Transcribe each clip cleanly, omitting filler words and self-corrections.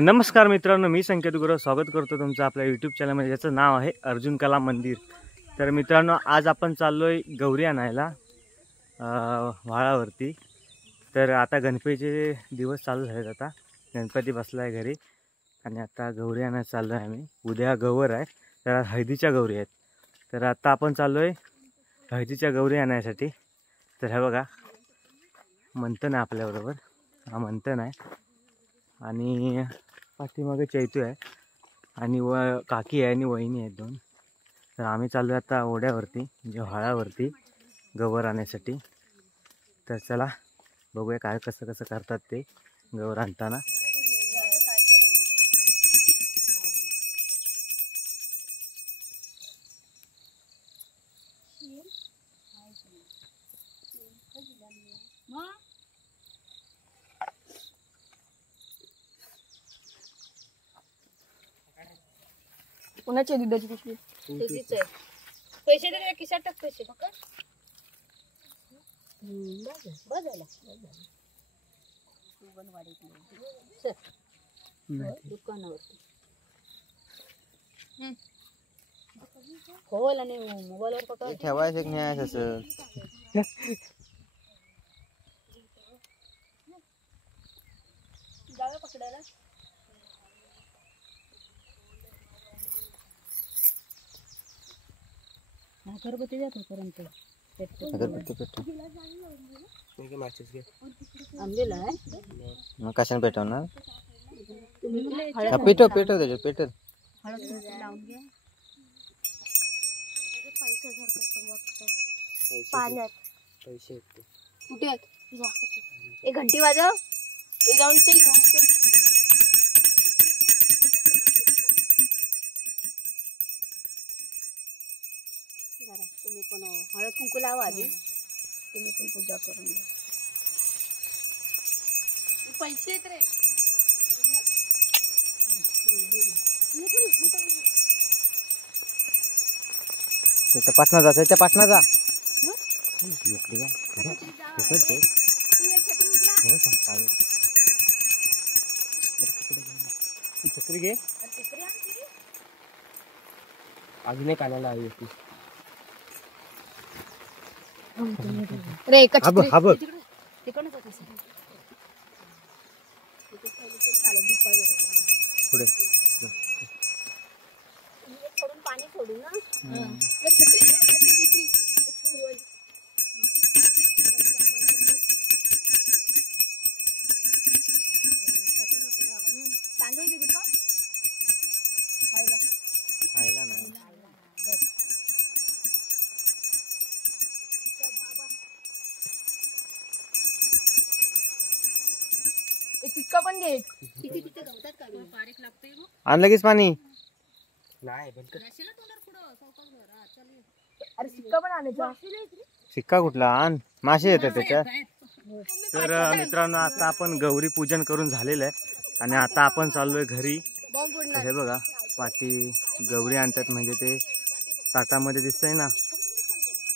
नमस्कार मित्रांनो, मी संकेत गुरव स्वागत करतो तुमचं आपल्या यूट्यूब चॅनलमध्ये, ज्याचं नाव आहे अर्जुन कला मंदिर. तर मित्रांनो, आज आपण चाललो आहे गौरी आणायला व्हाळावरती. तर आता गणपतीचे दिवस चालू झालेत. आता गणपती बसला आहे घरी आणि आता गौरी आणायला चाललो आहे आम्ही. उद्या गौर आहे, तर हळदीच्या गौरी आहेत. तर आता आपण चाललो आहे हळदीच्या गौरी आणायसाठी. तर हे बघा, मंथन आहे आपल्याबरोबर. हा मंथन आहे आणि पाठीमागे चैतू आहे आणि काकी आहे आणि वहिनी आहेत दोन. तर आम्ही चाललो आता ओढ्यावरती, म्हणजे व्हाळावरती गौर आणण्यासाठी. तर चला बघूया काय कसं कसं करतात ते गौर आणताना. कोणाची दुधाची पिशवी? तुझीच आहे. पैसे दे, खिशात टाक पैसे. बस झालं. दुकानावरती खोल आणि मोबाईलवर पकड ठेवायचं नाही असं. जागा पकडायला. अगरबत्ती द्या तोपर्यंत. अगरबत्ती पेटव. आणलेला आहे मग कशाने पेटवणार? हळद पेटव पेटव त्याच्यात पेटव. लावून घ्या. पाण्यात पैसे कुठे आहेत? एक घंटी वाजव. जाऊन चल घेऊन. तुम्ही पण हळद कुंकू लावा आधी. तुम्ही पण पूजा करून घ्या. पैसे आहेत रे. त्याच्या पाटणा जा, त्याच्या पाटणा जा. छत्री घे. अजून एक आणायला हवी होती रे. पुढे पाणी सोडू ना. तांदूळ किती का खायला नाही. तितका पण घे. आणलं कीच पाणी नाही. अरे सिक्का पण आणायचा. सिक्का कुठला? आण. मासे येतात त्याच्यात. तर मित्रांनो, आता आपण गौरी पूजन करून झालेलं आहे आणि आता आपण चाललोय घरी. हे बघा, पाठी गौरी आणतात, म्हणजे ते ताटामध्ये दिसतंय ना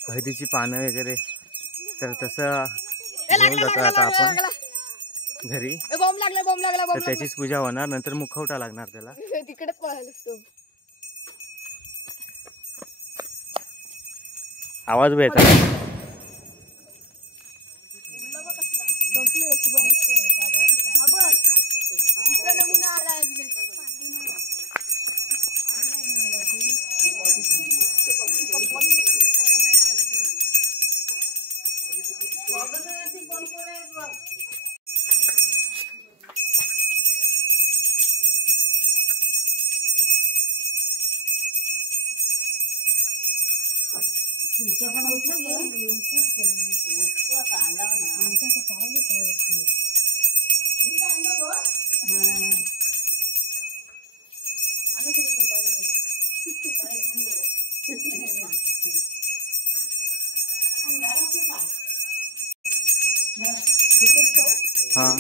हळदीची पानं वगैरे. तर तसं घेऊन जातो आता आपण घरी. तर त्याचीच पूजा होणार. नंतर मुखवटा लागणार त्याला. तिकडेच पळायला असतो. आवाज बी येतात. हाँ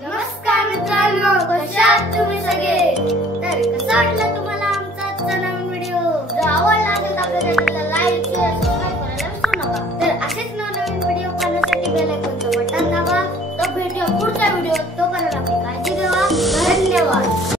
नमस्कार मित्रांनो, कशा आहात तुम्ही सगळे? कसा वाटला तुम्हाला आमचा आजचा नवीन व्हिडिओ? जर आवडला असेल तर आपल्या चॅनलला लाईक शेअर सबस्क्राईब करायला विसरू नका. तर असेच नवनवीन व्हिडिओ पाहण्यासाठी बेल आयकॉनचं बटन दाबा. तर भेटूया पुढच्या व्हिडिओत.